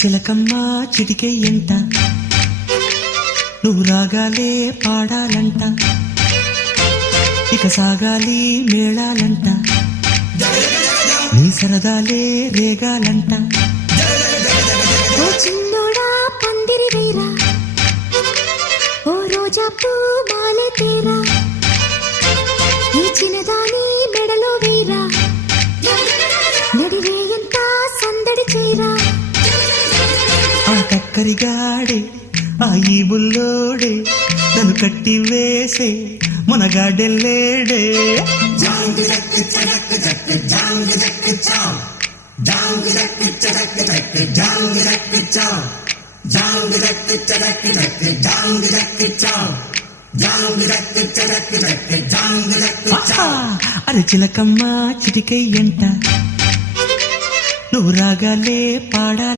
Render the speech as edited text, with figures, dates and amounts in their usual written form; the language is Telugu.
చిలకమ్మ చిటికెయ్యంట నువ్వు రాగాలే పాడాలంట ఇక సాగాలి మేళాలంట నీ సరదాలే రేగాలంట ఓ చిన్నోడా పందిరి వేరా ఓ రోజా పూ మాలే తేరా ఈ చిన్నదాని మెడలో వేరా నడివే ఎంత సందడి చేరా ఆ కక్కరిగాడే ఆ ఈ బుల్లోడే నన్ను కట్టి వేసే మునగాడెల్లేడే అరే చిలకమ్మ చిటికెయ్యంట నువ్వు రాగాలే పాడాలి